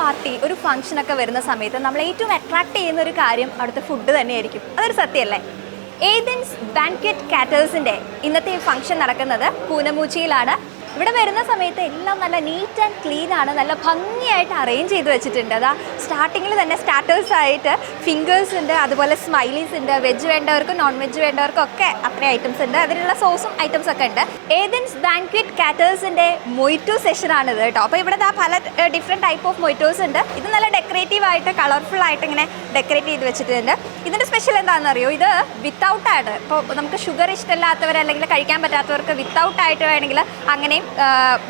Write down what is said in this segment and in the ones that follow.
Party, ഒരു ഫംഗ്ഷനൊക്കെ വരുന്ന സമയത്ത് നമ്മൾ ഏറ്റവും അട്രാക്ട് ചെയ്യുന്ന ഒരു കാര്യം അവിടുത്തെ ഫുഡ് തന്നെയായിരിക്കും. അതൊരു സത്യമല്ലേ? ഏതൻസ് ബാൻക്വറ്റ് കാറ്റേഴ്സിൻ്റെ ഇന്നത്തെ ഈ ഫംഗ്ഷൻ നടക്കുന്നത് പൂനമൂച്ചിയിലാണ്. ഇവിടെ വരുന്ന സമയത്ത് എല്ലാം നല്ല നീറ്റ് ആൻഡ് ക്ലീൻ ആണ്, നല്ല ഭംഗിയായിട്ട് അറേഞ്ച് ചെയ്ത് വെച്ചിട്ടുണ്ട്. അതാ സ്റ്റാർട്ടിങ്ങിൽ തന്നെ സ്റ്റാർട്ടേഴ്സായിട്ട് ഫിംഗേഴ്സ് ഉണ്ട്, അതുപോലെ സ്മൈലീസ് ഉണ്ട്. വെജ് വേണ്ടവർക്കും നോൺ വെജ് വേണ്ടവർക്കും ഒക്കെ അത്രയും ഐറ്റംസ് ഉണ്ട്. അതിനുള്ള സോസും ഐറ്റംസ് ഒക്കെ ഉണ്ട്. ഏതൻസ് ബാൻക്വറ്റ് കാറ്റേഴ്സിൻ്റെ മൊയ്റ്റോ സെഷനാണിത് കേട്ടോ. അപ്പോൾ ഇവിടെ പല ഡിഫറെൻറ്റ് ടൈപ്പ് ഓഫ് മൊയ്റ്റോസ് ഉണ്ട്. ഇത് നല്ല ഡെക്കറേറ്റീവ് ആയിട്ട് കളർഫുൾ ആയിട്ട് ഇങ്ങനെ ഡെക്കറേറ്റ് ചെയ്ത് വെച്ചിട്ടുണ്ട്. ഇതിൻ്റെ സ്പെഷ്യൽ എന്താണെന്ന് അറിയോ? ഇത് വിത്തൗട്ടാണ്. ഇപ്പോൾ നമുക്ക് ഷുഗർ ഇഷ്ടമില്ലാത്തവർ അല്ലെങ്കിൽ കഴിക്കാൻ പറ്റാത്തവർക്ക് വിത്തൗട്ടായിട്ട് വേണമെങ്കിൽ അങ്ങനെ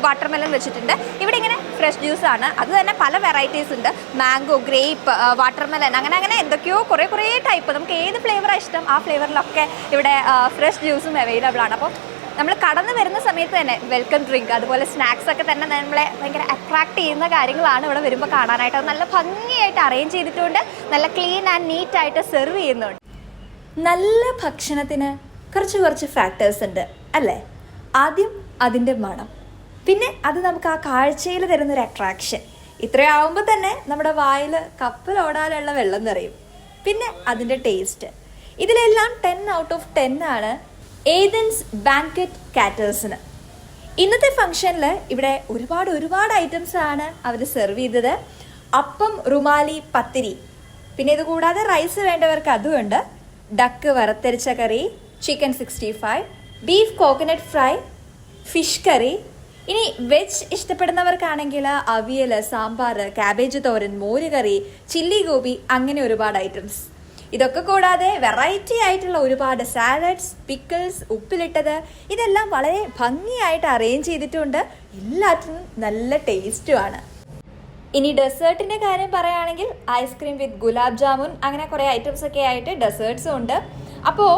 വാട്ടർമെലൺ വെച്ചിട്ടുണ്ട്. ഇവിടെ ഇങ്ങനെ ഫ്രഷ് ജ്യൂസ് ആണ്. അത് തന്നെ പല വെറൈറ്റീസ് ഉണ്ട്. മാംഗോ, ഗ്രേപ്പ്, വാട്ടർമെലൺ, അങ്ങനെ എന്തൊക്കെയോ കുറേ ടൈപ്പ്. നമുക്ക് ഏത് ഫ്ലേവറാണ് ഇഷ്ടം ആ ഫ്ലേവറിലൊക്കെ ഇവിടെ ഫ്രഷ് ജ്യൂസും അവൈലബിൾ ആണ്. അപ്പോൾ നമ്മൾ കടന്നു വരുന്ന സമയത്ത് തന്നെ വെൽക്കം ഡ്രിങ്ക്, അതുപോലെ സ്നാക്സ് ഒക്കെ തന്നെ നമ്മളെ ഭയങ്കര അട്രാക്ട് ചെയ്യുന്ന കാര്യങ്ങളാണ് ഇവിടെ വരുമ്പോൾ കാണാനായിട്ട്. അത് നല്ല ഭംഗിയായിട്ട് അറേഞ്ച് ചെയ്തിട്ടുണ്ട്, നല്ല ക്ലീൻ ആൻഡ് നീറ്റ് ആയിട്ട് സെർവ് ചെയ്യുന്നുണ്ട്. നല്ല ഭക്ഷണത്തിന് കുറച്ച് ഫാക്ടേഴ്സ് ഉണ്ട് അല്ലേ? ആദ്യം അതിൻ്റെ മണം, പിന്നെ അത് നമുക്ക് ആ കാഴ്ചയിൽ തരുന്നൊരു അട്രാക്ഷൻ. ഇത്രയാവുമ്പോൾ തന്നെ നമ്മുടെ വായിൽ കപ്പലോടാനുള്ള വെള്ളം നിറയും. പിന്നെ അതിൻ്റെ ടേസ്റ്റ്. ഇതിലെല്ലാം 10 ഔട്ട് ഓഫ് 10 ആണ് ഏതൻസ് ബാൻക്വറ്റ് കാറ്റേഴ്സിന്. ഇന്നത്തെ ഫംഗ്ഷനിൽ ഇവിടെ ഒരുപാട് ഐറ്റംസ് ആണ് അവർ സെർവ് ചെയ്തത്. അപ്പം, റുമാലി, പത്തിരി, പിന്നെ ഇത് കൂടാതെ റൈസ് വേണ്ടവർക്ക് അതുമുണ്ട്. ഡക്ക് വറുത്തരിച്ച curry, chicken 65, beef coconut fry, fish curry. ഇനി വെജ് ഇഷ്ടപ്പെടുന്നവർക്കാണെങ്കിൽ അവിയൽ, സാമ്പാർ, കാബേജ് തോരൻ, മോര് കറി, ചില്ലി ഗോബി, അങ്ങനെ ഒരുപാട് ഐറ്റംസ്. ഇതൊക്കെ കൂടാതെ വെറൈറ്റി ആയിട്ടുള്ള ഒരുപാട് സാലഡ്സ്, പിക്കിൾസ്, ഉപ്പിലിട്ടത്, ഇതെല്ലാം വളരെ ഭംഗിയായിട്ട് അറേഞ്ച് ചെയ്തിട്ടുണ്ട്. എല്ലാത്തിനും നല്ല ടേസ്റ്റുമാണ്. ഇനി ഡെസേർട്ടിൻ്റെ കാര്യം പറയുകയാണെങ്കിൽ ഐസ്ക്രീം വിത്ത് ഗുലാബ് ജാമുൻ, അങ്ങനെ കുറേ ഐറ്റംസ് ഒക്കെ ആയിട്ട് ഡെസേർട്ട്സും ഉണ്ട്. അപ്പോൾ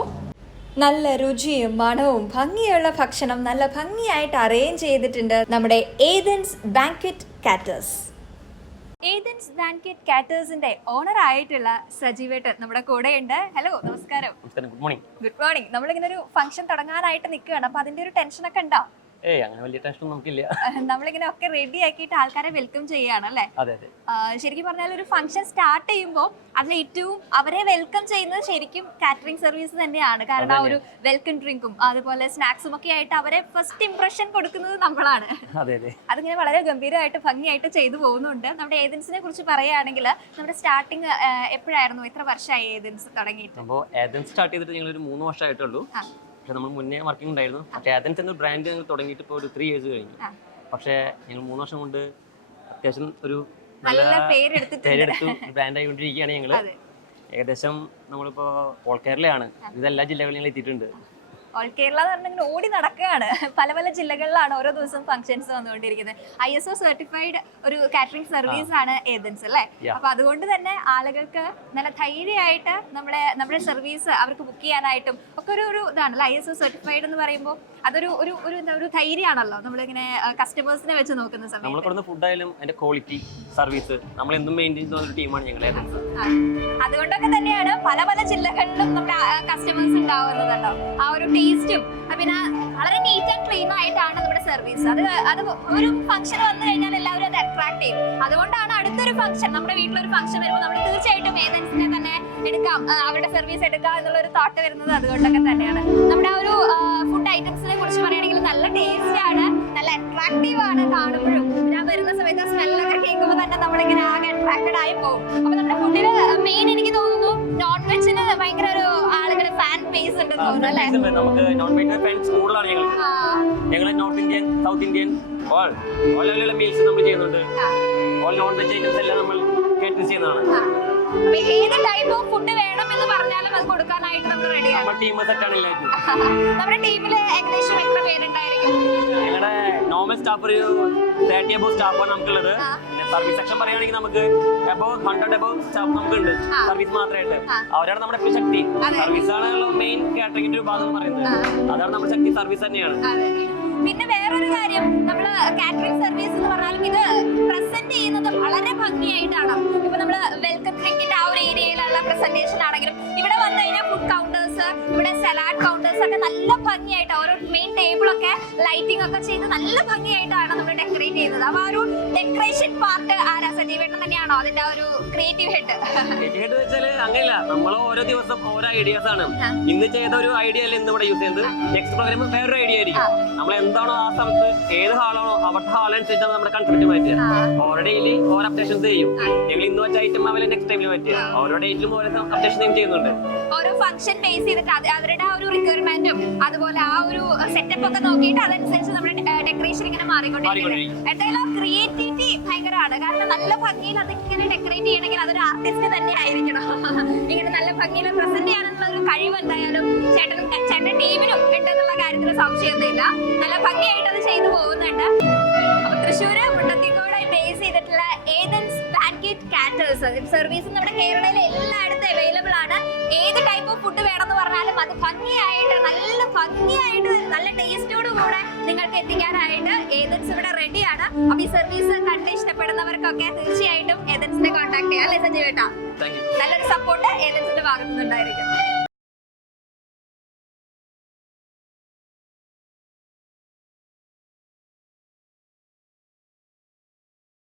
നല്ല രുചിയും മണവും ഭംഗിയുള്ള ഭക്ഷണം നല്ല ഭംഗിയായിട്ട് അറേഞ്ച് ചെയ്തിട്ടുണ്ട് നമ്മുടെ ഏതൻസ് ബാൻക്വറ്റ് കാറ്റേഴ്സ്. ഏതൻസ് ബാൻക്വറ്റ് കാറ്റേഴ്സിന്റെ ഓണർ ആയിട്ടുള്ള സജീവേട്ടൻ നമ്മുടെ കൂടെയുണ്ട്. ഹലോ, നമസ്കാരം. Good morning. Good morning. നമ്മളിങ്ങനെ ഒരു ഫംഗ്ഷൻ തുടങ്ങാനായിട്ട് നിൽക്കുകയാണ്. അപ്പൊ അതിന്റെ ഒരു ടെൻഷനൊക്കെ ഉണ്ടോ? അങ്ങനെ വലിയ ടെൻഷൻ നമുക്കില്ല. നമ്മളിങ്ങനെ ഒക്കെ റെഡി ആക്കിയിട്ട് ആൾക്കാരെ വെൽക്കം ചെയ്യാണ് അല്ലേ? അതെ. ശരിക്കും പറഞ്ഞാൽ ഒരു ഫംഗ്ഷൻ സ്റ്റാർട്ട് ചെയ്യുമ്പോൾ അതിൽ ഏറ്റവും അവരെ വെൽക്കം ചെയ്യുന്നത് ശരിക്കും കാറ്ററിംഗ് സർവീസ് തന്നെയാണ്. കാരണം ആ ഒരു വെൽക്കം ഡ്രിങ്കും അതുപോലെ സ്നാക്സും ഒക്കെ ആയിട്ട് അവരെ ഫസ്റ്റ് ഇംപ്രഷൻ കൊടുക്കുന്നത് നമ്മളാണ്. അതിങ്ങനെ വളരെ ഗംഭീരമായിട്ട് ഭംഗിയായിട്ട് ചെയ്തു പോകുന്നുണ്ട്. നമ്മുടെ ഏതൻസിനെ കുറിച്ച് പറയുകയാണെങ്കിൽ നമ്മുടെ സ്റ്റാർട്ടിങ് എപ്പോഴായിരുന്നു? എത്ര വർഷമായി ഏതൻസ് തുടങ്ങിയിട്ട്? ഏതൻസ് സ്റ്റാർട്ട് ചെയ്തിട്ട് ഞങ്ങൾ ഒരു 3 വർഷമായിട്ടുള്ളൂ. പക്ഷെ നമ്മൾ മുന്നേ വർക്കിംഗ് ഉണ്ടായിരുന്നു. പക്ഷേ ഏതൻസ് എന്ന ബ്രാൻഡ് ഞങ്ങൾ തുടങ്ങിയിട്ട് ഇപ്പോൾ ഒരു 3 years കഴിഞ്ഞു. പക്ഷേ ഞങ്ങൾ 3 വർഷം കൊണ്ട് അത്യാവശ്യം ഒരു നല്ല പേരെടുത്ത് ബ്രാൻഡ് ആയിക്കൊണ്ടിരിക്കുകയാണ് ഞങ്ങൾ. ഏകദേശം നമ്മളിപ്പോൾ ഓൾ കേരളയാണ്, ഇതെല്ലാ ജില്ലകളിലും ഞങ്ങൾ എത്തിയിട്ടുണ്ട്. ഓൾ കേരള എന്ന് പറഞ്ഞാൽ ഓടി നടക്കുകയാണ്. പല ജില്ലകളിലാണ് ഓരോ ദിവസം ഫംഗ്ഷൻസ് വന്നുകൊണ്ടിരിക്കുന്നത്. ISO സർട്ടിഫൈഡ് ഒരു കാറ്ററിംഗ് സർവീസ് ആണ് ഏതൻസ് അല്ലേ? അപ്പൊ അതുകൊണ്ട് തന്നെ ആളുകൾക്ക് നല്ല ധൈര്യമായിട്ട് നമ്മുടെ സർവീസ് അവർക്ക് ബുക്ക് ചെയ്യാനായിട്ടും ഒക്കെ ഒരു ഇതാണല്ലോ. ISO സർട്ടിഫൈഡ് എന്ന് പറയുമ്പോൾ അതൊരു ഒരു ധൈര്യമാണല്ലോ നമ്മളിങ്ങനെ കസ്റ്റമേഴ്സിനെ വെച്ച് നോക്കുന്ന സമയത്ത്. നമ്മൾ കൊടുക്കുന്ന ഫുഡായാലും അതിന്റെ ക്വാളിറ്റി, സർവീസ് നമ്മൾ എന്നും മെയിൻറ്റെയിൻ ചെയ്യുന്ന ഒരു ടീമാണ് ഞങ്ങൾ ഏതൻസ്. അതുകൊണ്ടൊക്കെ തന്നെയാണ് പല ജില്ലകളിലും നമ്മുടെ കസ്റ്റമേഴ്സ് ഉണ്ടാവുന്നതല്ലോ. ആ ഒരു ടേസ്റ്റും പിന്നെ വളരെ നീറ്റ് ആൻഡ് ക്ലീൻ ആയിട്ടാണ് നമ്മുടെ സർവീസ്. അത് ഒരു ഫംഗ്ഷൻ വന്നു കഴിഞ്ഞാൽ എല്ലാവരും അത് അട്രാക്ട് ചെയ്യും. അതുകൊണ്ടാണ് അടുത്തൊരു ഫംഗ്ഷൻ, നമ്മുടെ വീട്ടിലൊരു ഫംഗ്ഷൻ വരുമ്പോൾ നമ്മൾ തീർച്ചയായിട്ടും ഏതൻസിനെ തന്നെ എടുക്കാം, അവരുടെ സർവീസ് എടുക്കാം എന്നുള്ളൊരു തോട്ട് വരുന്നത് അതുകൊണ്ടൊക്കെ തന്നെയാണ്. നമ്മുടെ ആ ഒരു ഫുഡ് ഐറ്റംസിനെ കുറിച്ച് പറയുകയാണെങ്കിൽ നല്ല ടേസ്റ്റ് ആണ്, നല്ല അട്രാക്റ്റീവ് ആണ് കാണുമ്പോഴും. ഞാൻ വരുന്ന സമയത്ത് സ്മെല്ലൊക്കെ കേൾക്കുമ്പോൾ തന്നെ നമ്മളിങ്ങനെ ആകെ അട്രാക്റ്റഡ് ആയി പോകും. അപ്പൊ നമ്മുടെ ഫുഡിന് മെയിൻ എനിക്ക് തോന്നുന്നു നോൺ വെജിന് ഭയങ്കര ഒരു ആളുകൾ ഫാൻ ബേസ് ഉണ്ടെന്ന് തോന്നുന്നു അല്ലേ? നമുക്ക് നോൺ വെജ് ഫാൻസ് കൂടുതലാണ്. ഞങ്ങൾ north Indian, south Indian all meals നമ്മൾ ചെയ്യുന്നുണ്ട്. ഓൾ നോൺ വെജ് ഐറ്റംസ് എല്ലാം നമ്മൾ കാറ്റർ ചെയ്യുന്നതാണ്. ഏത് ടൈപ്പ് ഓഫ് ഫുഡ് വേണമെന്ന് പറഞ്ഞാലും അത് കൊടുക്കാനായിട്ട് നമ്മൾ റെഡിയാണ്. നമ്മുടെ ടീം സെറ്റാണ്. നമ്മുടെ ടീമിൽ ഏകദേശം എത്ര പേരുണ്ടായിരിക്കും? ഞങ്ങളുടെ നോർമൽ സ്റ്റാഫ് ഒരു 30 above സ്റ്റാഫാണ് നമുക്കുള്ളത്. പിന്നെ സർവീസ് സെക്ഷൻ പറയുകയാണെങ്കിൽ നമുക്ക് 100 above സ്റ്റാഫ് നമുക്കുണ്ട് സർവീസ് മാത്രമായിട്ട്. അവരാണ് നമ്മുടെ ശക്തി. സർവീസ് ആണ് മെയിൻ കാറ്ററിംഗിന്റെ ഒരു ഭാഗം എന്ന് പറയുന്നത്. അതാണ് നമ്മുടെ ശക്തി, സർവീസ് തന്നെയാണ്. പിന്നെ വേറൊരു കാര്യം, നമ്മള് കാറ്ററിംഗ് സർവീസ് എന്ന് പറഞ്ഞാലും ഇത് പ്രസന്റ് ചെയ്യുന്നത് വളരെ ഭംഗിയായിട്ടാണ്. ഇപ്പൊ നമ്മള് വെൽക്കം ഡ്രിങ്കിന്റെ ആ ഒരു ഏരിയയിലുള്ള പ്രസന്റേഷൻ ആണെങ്കിലും ഇവിടെ വന്നു കഴിഞ്ഞാൽ ഫുഡ് കൗണ്ടേഴ്സ്, ഇവിടെ സലാഡ് കൗണ്ടേഴ്സ് ഒക്കെ നല്ല ഭംഗിയായിട്ട് ഓരോ മെയിൻ ടേബിളൊക്കെ ലൈറ്റിംഗ് ഒക്കെ ചെയ്ത് നല്ല ഭംഗിയായിട്ടാണ് നമ്മൾ ഡെക്കറേറ്റ് ചെയ്യുന്നത്. അപ്പൊ ആ ഒരു ഡെക്കറേഷൻ പാർട്ട് ആരാ? സജീവേട്ടൻ തന്നെയാണോ അതിന്റെ ഒരു ക്രിയേറ്റീവ് ഹെഡ്? ക്രിയേറ്റീവ് വെച്ചാല് അങ്ങനെയല്ല, നമ്മൾ ഓരോ ദിവസം ഓരോ ഐഡിയാസ് ആണ്. ഇന്ന് ചെയ്ത ഒരു ഐഡിയ അല്ല ഇന്ന് ഇവിടെ യൂസ് ചെയ്യുന്നത്, നെക്സ്റ്റ് പ്രോഗ്രാം വേറൊരു ഐഡിയ ആയിരിക്കും. നമ്മൾ എന്താണോ ആ സമയത്ത് ഏത് ഹാളാണോ അവരുടെ ഹാളനുസരിച്ചാണ് നമ്മുടെ കൺസെപ്റ്റ് മാറ്റുക. ഓരോ ഡെയിലി ഓരോ അപ്ഡേഷൻസ് ചെയ്യും. ഞങ്ങൾ ഇന്ന് വെച്ച ഐറ്റം അവരെ നെക്സ്റ്റ് ടൈമിൽ മാറ്റുക. ഓരോ ഡേറ്റിലും ഓരോ അപ്ഡേഷൻ ചെയ്യുന്നുണ്ട്. ഓരോ ഫംഗ്ഷൻ ബേസ് ചെയ്തിട്ട് അവരുടെ ആ ഒരു റിക്വയർമെന്റും അതുപോലെ ആ ഒരു സെറ്റപ്പ് ഒക്കെ നോക്കിയിട്ട് അതനുസരിച്ച് നമ്മുടെ ഡെക്കറേഷൻ ഇങ്ങനെ മാറിക്കൊണ്ടിരിക്കും. എന്തായാലും ക്രിയേറ്റിവിറ്റി ഭയങ്കരമാണ്. കാരണം നല്ല ഭംഗിയിൽ അതിങ്ങനെ ഡെക്കറേറ്റ് ചെയ്യണമെങ്കിൽ അതൊരു ആർട്ടിസ്റ്റ് തന്നെ ആയിരിക്കണം. ഇങ്ങനെ നല്ല ഭംഗിയിൽ പ്രസന്റ് ചെയ്യാനുള്ള ഒരു കഴിവ് എന്തായാലും ചേട്ടൻ ടീമിനും ഉണ്ടെന്നുള്ള കാര്യത്തിൽ സംശയമൊന്നുമില്ല. നല്ല ഭംഗിയായിട്ട് അത് ചെയ്തു പോകുന്നുണ്ട്. അപ്പൊ തൃശ്ശൂര് മുണ്ടത്തിക്കോട് ബേസ് ചെയ്തിട്ടുള്ള ഏതൻസ് ബാൻക്വറ്റ് കാറ്റേഴ്സ് സർവീസ് നമ്മുടെ കേരളയിൽ എല്ലായിടത്തും അവൈലബിൾ ആണ്. ഏത് ടൈപ്പ് ഓഫ് ഫുഡ് വേണമെന്ന് പറഞ്ഞാലും അത് ഭംഗിയായിട്ട് നല്ല ടേസ്റ്റോട് കൂടെ നിങ്ങൾക്ക് എത്തിക്കാനായിട്ട് ഏതൻസ് ഇവിടെ റെഡിയാണ്. അപ്പൊ ഈ സർവീസ് കണ്ട് ഇഷ്ടപ്പെടുന്നവർക്കൊക്കെ തീർച്ചയായിട്ടും ഏതൻസിനെ കോൺടാക്ട് ചെയ്യാം. അല്ലേ സജീവേട്ടാ? നല്ലൊരു സപ്പോർട്ട് ഏതൻസിന്റെ ഭാഗത്തുനിന്നുണ്ടായിരിക്കും.